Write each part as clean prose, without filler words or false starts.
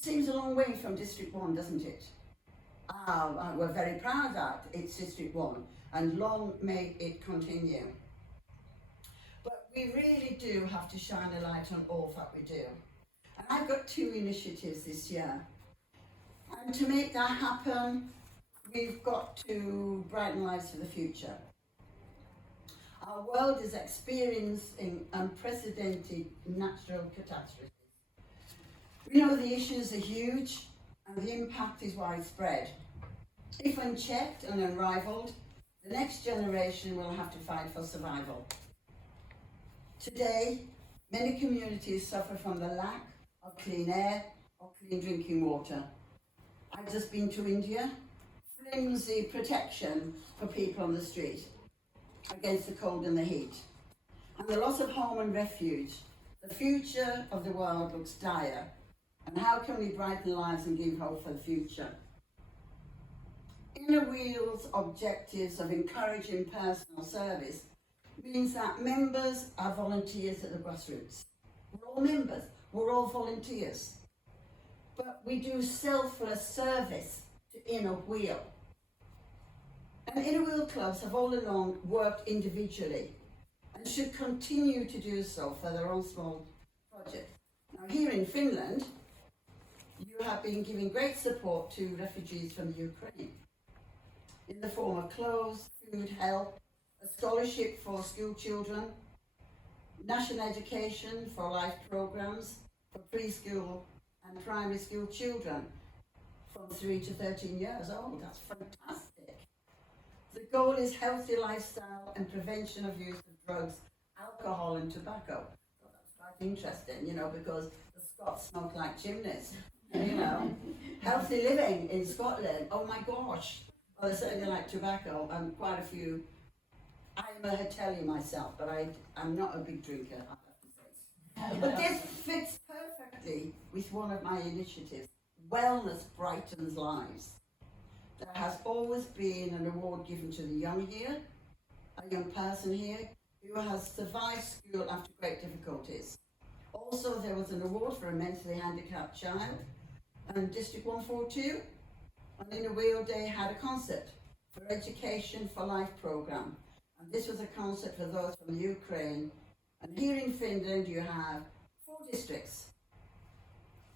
Seems a long way from District 1, doesn't it? We're very proud that it's District 1, and long may it continue. But we really do have to shine a light on all that we do. And I've got 2 initiatives this year. And to make that happen, we've got to brighten lives for the future. Our world is experiencing unprecedented natural catastrophes. We know the issues are huge and the impact is widespread. If unchecked and unrivaled, the next generation will have to fight for survival. Today, many communities suffer from the lack of clean air or clean drinking water. I've just been to India, flimsy protection for people on the street against the cold and the heat, and the loss of home and refuge. The future of the world looks dire, and how can we brighten lives and give hope for the future? Inner Wheel's objectives of encouraging personal service means that members are volunteers at the grassroots. We're all members, we're all volunteers. But we do selfless service to Inner Wheel. And Inner Wheel clubs have all along worked individually and should continue to do so for their own small projects. Now here in Finland, you have been giving great support to refugees from Ukraine in the form of clothes, food, help, a scholarship for school children, national education for life programs for preschool and primary school children from 3 to 13 years old. That's fantastic. The goal is healthy lifestyle and prevention of use of drugs, alcohol and tobacco. Well, that's quite interesting, because the Scots smoke like chimneys. Healthy living in Scotland, oh my gosh. Well, they certainly like tobacco, and quite a few. I'm a hotelier myself, but I'm not a big drinker, I have to say. But this fits perfectly with one of my initiatives, Wellness Brightens Lives. There has always been an award given to the young here, a young person here, who has survived school after great difficulties. Also, there was an award for a mentally handicapped child, and District 142, on Inner Wheel Day, had a concert for Education for Life programme. And this was a concert for those from Ukraine. And here in Finland, you have 4 districts,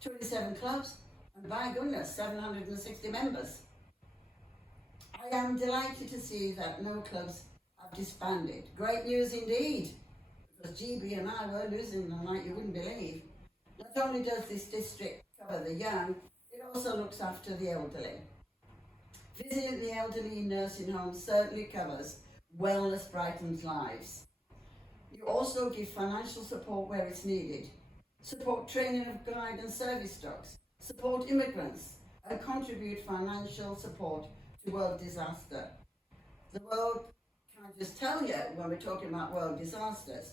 27 clubs, and by goodness, 760 members. I am delighted to see that no clubs have disbanded. Great news indeed, because GB and I were losing them like you wouldn't believe. Not only does this district cover the young, it also looks after the elderly. Visiting the elderly in nursing homes certainly covers Wellness Brightens Lives. You also give financial support where it's needed, support training of guide and service dogs, support immigrants, and contribute financial support to world disaster. The world, can I just tell you, when we're talking about world disasters,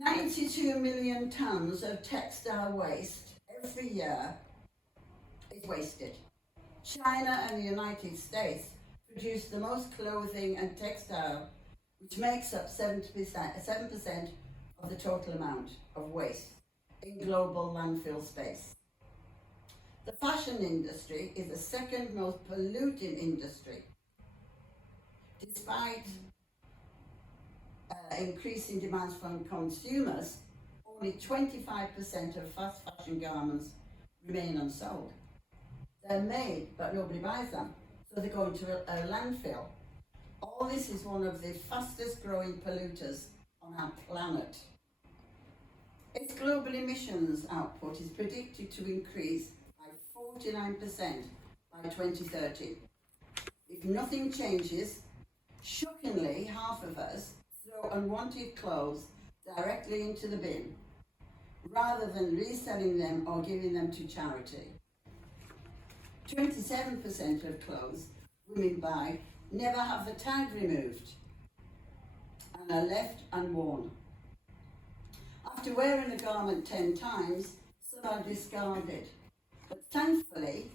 92 million tonnes of textile waste every year is wasted. China and the United States produce the most clothing and textile, which makes up 7% of the total amount of waste in global landfill space. The fashion industry is the second most polluting industry. Despite increasing demands from consumers, only 25% of fast fashion garments remain unsold. They're made, but nobody buys them, so they go into a landfill. All this is one of the fastest growing polluters on our planet. Its global emissions output is predicted to increase by 49% by 2030. If nothing changes, shockingly, half of us throw unwanted clothes directly into the bin, rather than reselling them or giving them to charity. 27% of clothes women buy never have the tag removed and are left unworn. After wearing a garment 10 times, some are discarded. But thankfully,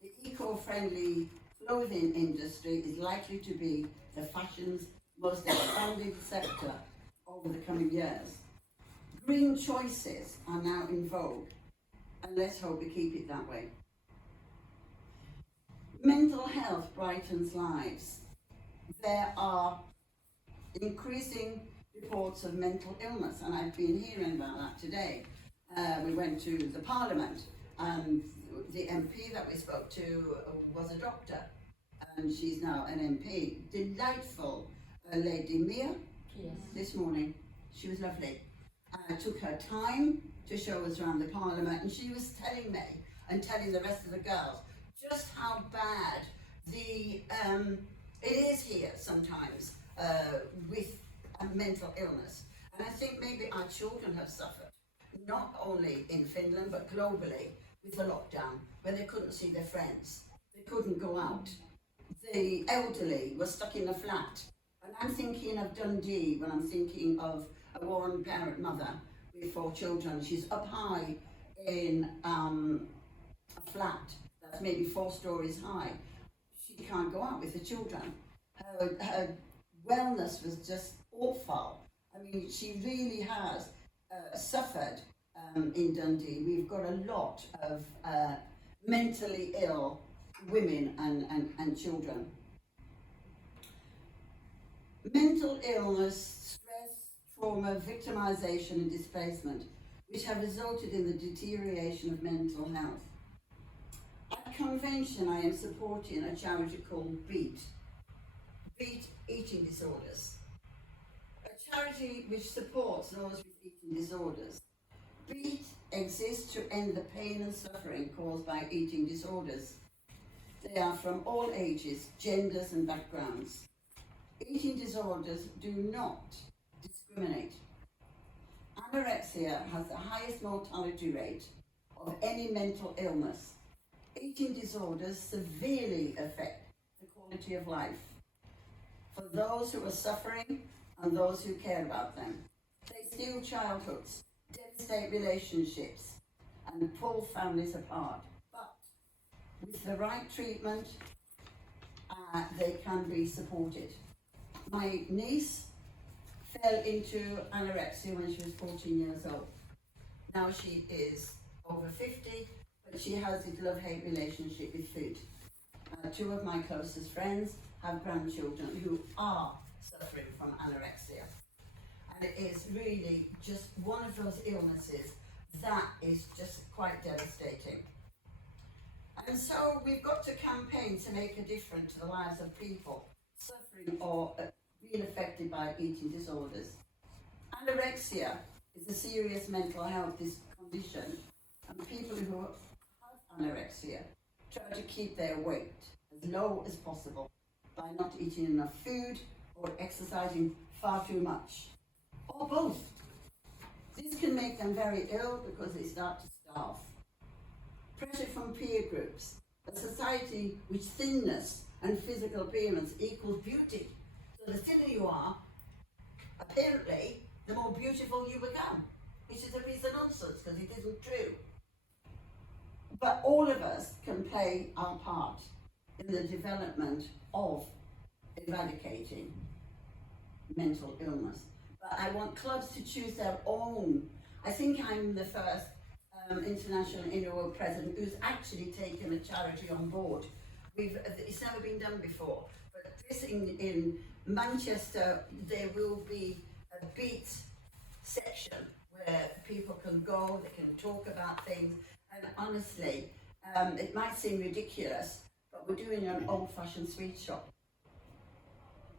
the eco-friendly clothing industry is likely to be the fashion's most expanding sector over the coming years. Green choices are now in vogue. and let's hope we keep it that way. Mental health brightens lives. There are increasing reports of mental illness, and I've been hearing about that today. We went to the Parliament, and the MP that we spoke to was a doctor, and she's now an MP. Delightful lady, Mia, Yes. this morning. She was lovely. Took her time to show us around the Parliament, and she was telling me and telling the rest of the girls just how bad it is here sometimes with mental illness. And I think maybe our children have suffered, not only in Finland but globally, with the lockdown, when they couldn't see their friends, they couldn't go out. The elderly were stuck in a flat. And I'm thinking of Dundee when I'm thinking of a one parent mother with 4 children. She's up high in a flat that's maybe 4 stories high. She can't go out with the children. Her wellness was just awful. I mean, she really has suffered in Dundee. We've got a lot of mentally ill women and children. Mental illness, stress, trauma, victimisation and displacement, which have resulted in the deterioration of mental health. At convention, I am supporting a charity called Beat Eating Disorders, a charity which supports those with eating disorders. Beat exists to end the pain and suffering caused by eating disorders. They are from all ages, genders and backgrounds. Eating disorders do not discriminate. Anorexia has the highest mortality rate of any mental illness. Eating disorders severely affect the quality of life for those who are suffering and those who care about them. They steal childhoods, devastate relationships, and pull families apart. But with the right treatment, they can be supported. My niece fell into anorexia when she was 14 years old. Now she is over 50, but she has this love-hate relationship with food. 2 of my closest friends have grandchildren who are suffering from anorexia. And it is really just one of those illnesses that is just quite devastating. And so we've got to campaign to make a difference to the lives of people suffering or being affected by eating disorders. Anorexia is a serious mental health condition, and people who have anorexia try to keep their weight as low as possible by not eating enough food or exercising far too much, or both. This can make them very ill because they start to starve. Pressure from peer groups, a society which thinness and physical appearance equals beauty. So the thinner you are, apparently, the more beautiful you become, which is a piece of nonsense because it isn't true. But all of us can play our part in the development of eradicating mental illness. But I want clubs to choose their own. I think I'm the first international inner world president who's actually taken a charity on board. It's never been done before. But this in Manchester, there will be a beat section where people can go, they can talk about things, and honestly, it might seem ridiculous, but we're doing an old-fashioned sweet shop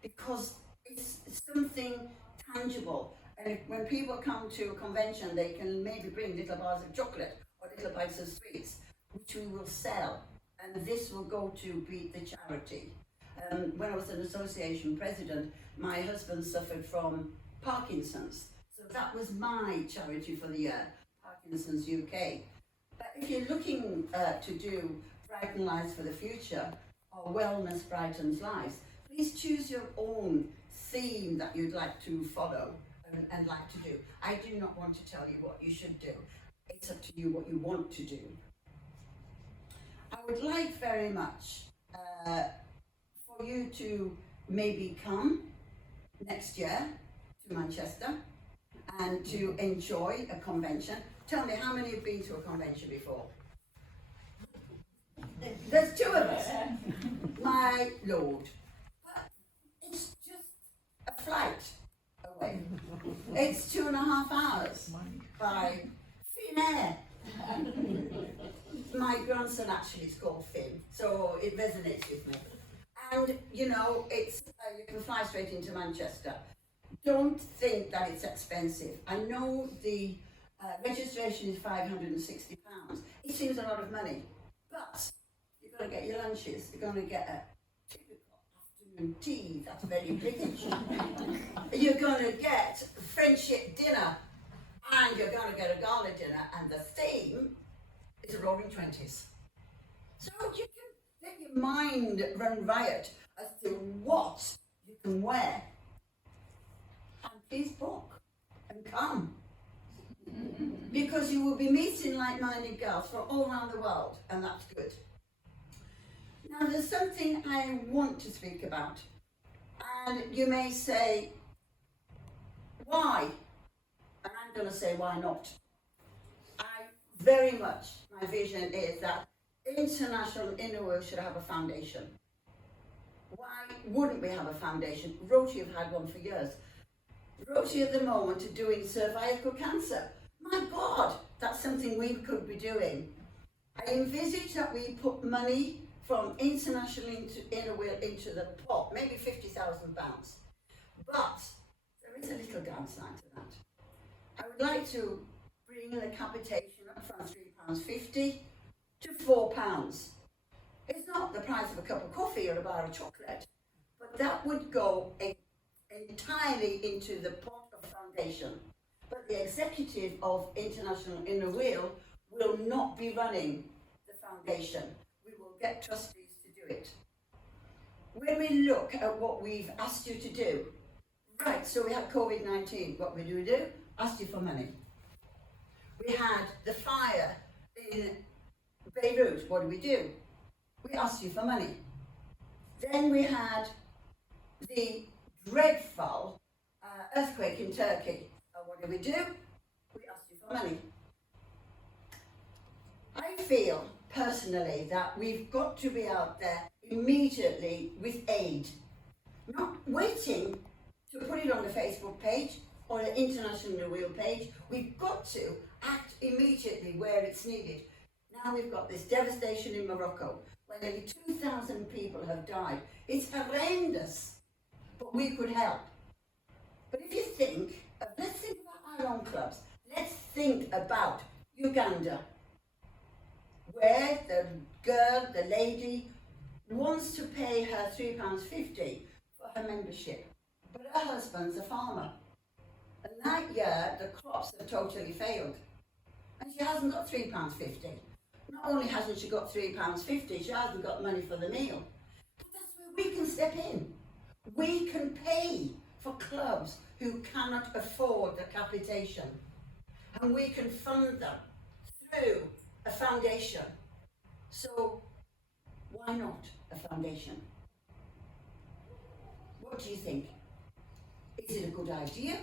because it's something tangible. And when people come to a convention, they can maybe bring little bars of chocolate or little bites of sweets, which we will sell, and this will go to Beat the charity. When I was an association president, my husband suffered from Parkinson's, so that was my charity for the year, Parkinson's UK. But if you're looking to do Brighten Lives for the Future or Wellness Brightens Lives, please choose your own theme that you'd like to follow and like to do. I do not want to tell you what you should do. It's up to you what you want to do. I would like very much for you to maybe come next year to Manchester and to enjoy a convention, Tell me, how many have been to a convention before? There's 2 of us. My Lord. It's just a flight away. It's 2.5 hours by thin air. My grandson actually is called Finn, so it resonates with me. And you know, it's you can fly straight into Manchester. Don't think that it's expensive. I know the registration is £560. It seems a lot of money, but you're going to get your lunches. You're going to get a typical afternoon tea. That's very British. You're going to get friendship dinner, and you're going to get a gala dinner. And the theme is Roaring Twenties. So you can let your mind run riot as to what you can wear. And please book and come. Because you will be meeting like-minded girls from all around the world, and that's good. Now there's something I want to speak about. And you may say, why? And I'm going to say, why not? Very much, my vision is that international inner world should have a foundation. Why wouldn't we have a foundation? Rotary have had one for years. Rotary at the moment are doing cervical cancer. My God, that's something we could be doing. I envisage that we put money from international inner wheel into the pot, maybe £50,000. But there is a little downside to that. I would like to bring the capitation up from £3.50 to £4. It's not the price of a cup of coffee or a bar of chocolate, but that would go entirely into the pot of foundation. But the executive of International Inner Wheel will not be running the foundation. We will get trustees to do it. When we look at what we've asked you to do, right, so we had COVID-19, what do we do? Asked you for money. We had the fire in Beirut, what do? We asked you for money. Then we had the dreadful earthquake in Turkey. What do? We asked you for money. I feel personally that we've got to be out there immediately with aid, not waiting to put it on the Facebook page or the International Inner Wheel page. We've got to act immediately where it's needed. Now we've got this devastation in Morocco, where nearly 2,000 people have died. It's horrendous, but we could help. But if you think, let's think about our own clubs. Let's think about Uganda, where the girl, the lady, wants to pay her £3.50 for her membership, but her husband's a farmer. And that year, the crops have totally failed. And she hasn't got £3.50. Not only hasn't she got £3.50, she hasn't got money for the meal. But that's where we can step in. We can pay for clubs who cannot afford the capitation. And we can fund them through a foundation. So, why not a foundation? What do you think? Is it a good idea?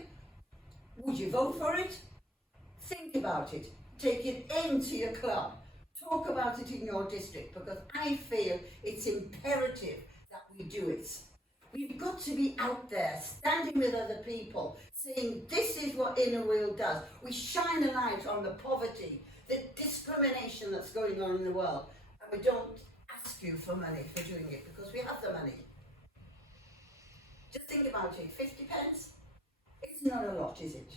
Would you vote for it? Think about it. Take it into your club. Talk about it in your district, because I feel it's imperative that we do it. We've got to be out there, standing with other people, saying this is what Inner Wheel does. We shine a light on the poverty, the discrimination that's going on in the world, and we don't ask you for money for doing it, because we have the money. Just think about it, 50 pence? It's not a lot, is it?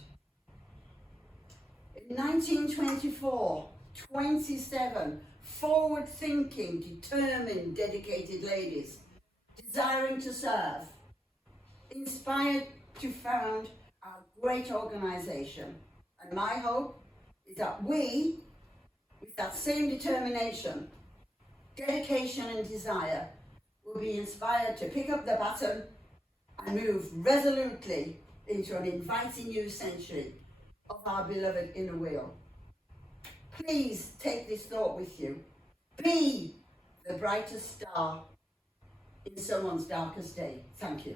In 1924, 27 forward-thinking, determined, dedicated ladies, desiring to serve, inspired to found a great organisation. And my hope is that we, with that same determination, dedication and desire, will be inspired to pick up the baton and move resolutely into an inviting new century of our beloved Inner Wheel. Please take this thought with you. Be the brightest star in someone's darkest day. Thank you.